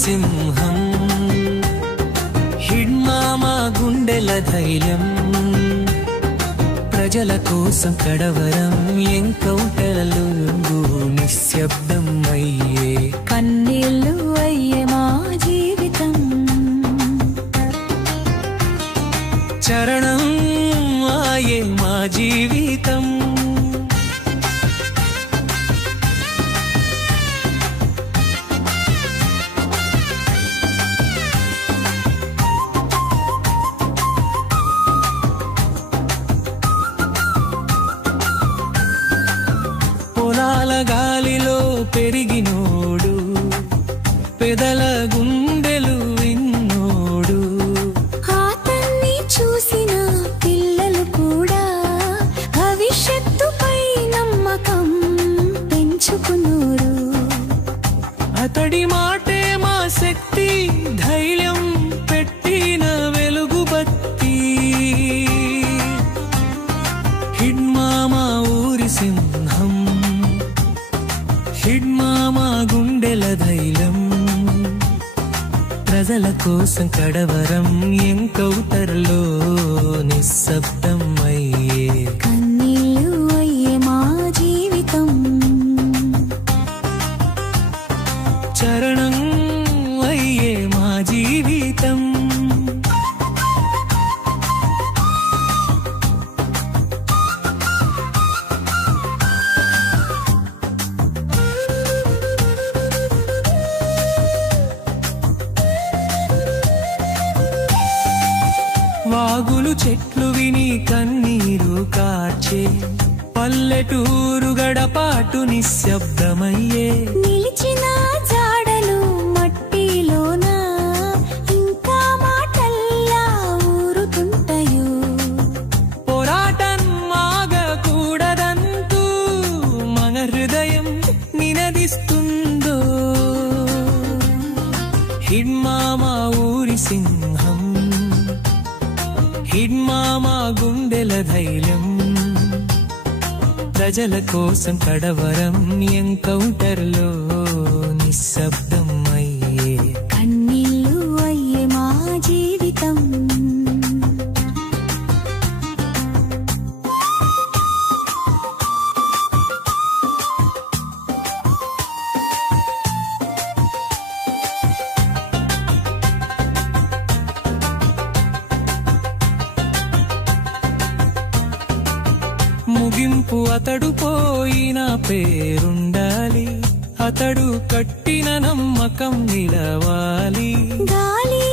సింహం హిడ్మామా గుండెల ధైర్యం ప్రజల కోసం కడవరం ఎన్కౌంటర్లు నిశ్శబ్దం అయ్యే కన్నీళ్ళు అయ్యే మా జీవితం చరణం ఆయే మా జీవితం పొలాల గాలిలో పెరిగినోడు పెదల గుండెలు విన్నోడు అతన్ని చూసిన పిల్లలు కూడా భవిష్యత్తుపై నమ్మకం పెంచుకున్నారు అతడి మాటే మా శక్తి ధైర్యం పెట్టిన వెలుగుబత్తి హిడ్మామా ఊరి సింహం హిడ్మామా గుండెల ధైర్యం ప్రజల కోసం కడవరం ఎన్కౌంటర్లో నిశ్శబ్దం అయ్యే కన్నీళ్ళు అయ్యే మా జీవితం చరణం అయ్యే మా జీవితం వాగులు చెట్లు విని కన్నీరు కార్చే పల్లెటూరు గడపాటు నిశ్శబ్దమయ్యే నిలిచిన జాడలు మట్టిలోన ఇంకా మాటల్లా ఊరుతుంటాయో పోరాటం ఆగకూడదంటూ మన హృదయం నినదిస్తుందో హిడ్మామా ఊరి సింహం హిడ్మామా గుండెల ధైర్యం ప్రజల కోసం కడవరం ఎన్కౌంటర్లో నిశ్శబ్దం అయ్యే కన్నీళ్ళు అయ్యే మా జీవితం ముగింపు అతడు పోయిన పేరుండాలి అతడు కట్టిన నమ్మకం నిలవాలి గాలి